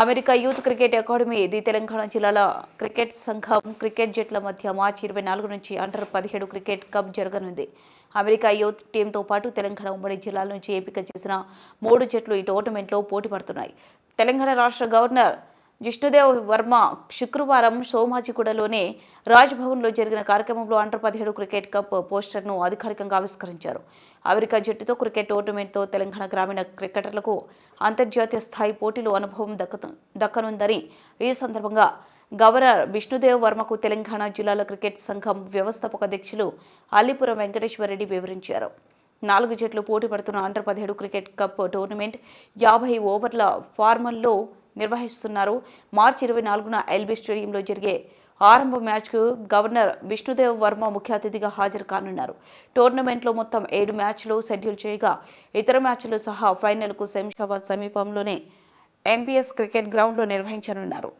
America youth cricket academy the Telangana జిల్లాల cricket సంఘం cricket జట్ల మధ్య మార్చి ఇరవై నాలుగు నుంచి అండర్ పదిహేడు క్రికెట్ కప్ జరగనుంది. అమెరికా యూత్ టీంతో పాటు తెలంగాణ ఉమ్మడి జిల్లాల నుంచి ఎంపిక చేసిన మూడు జట్లు ఈ టోర్నమెంట్లో పోటీ పడుతున్నాయి. తెలంగాణ రాష్ట్ర గవర్నర్ జిష్ణుదేవ్ వర్మ శుక్రవారం సోమాజిగూడలోని రాజ్భవన్లో జరిగిన కార్యక్రమంలో అండర్ పదిహేడు క్రికెట్ కప్ పోస్టర్ను అధికారికంగా ఆవిష్కరించారు. అమెరికా జట్టుతో క్రికెట్ టోర్నమెంట్తో తెలంగాణ గ్రామీణ క్రికెటర్లకు అంతర్జాతీయ స్థాయి పోటీలు అనుభవం దక్కతు దక్కనుందని ఈ సందర్భంగా గవర్నర్ విష్ణుదేవ్ వర్మకు తెలంగాణ జిల్లాల క్రికెట్ సంఘం వ్యవస్థాపక అధ్యక్షులు అల్లిపురం వెంకటేశ్వరరెడ్డి వివరించారు. నాలుగు జట్లు పోటీ పడుతున్న అండర్ పదిహేడు క్రికెట్ కప్ టోర్నమెంట్ యాభై ఓవర్ల ఫార్మల్లో నిర్వహిస్తున్నారు. మార్చి ఇరవై నాలుగున ఎల్బీ స్టేడియంలో జరిగే ఆరంభ మ్యాచ్కు గవర్నర్ విష్ణుదేవ్ వర్మ ముఖ్య అతిథిగా హాజరు కానున్నారు. టోర్నమెంట్లో మొత్తం ఏడు మ్యాచ్లు షెడ్యూల్ చేయగా ఇతర మ్యాచ్లు సహా ఫైనల్కు శంషాబాద్ సమీపంలోనే ఎంపీఎస్ క్రికెట్ గ్రౌండ్లో నిర్వహించనున్నారు.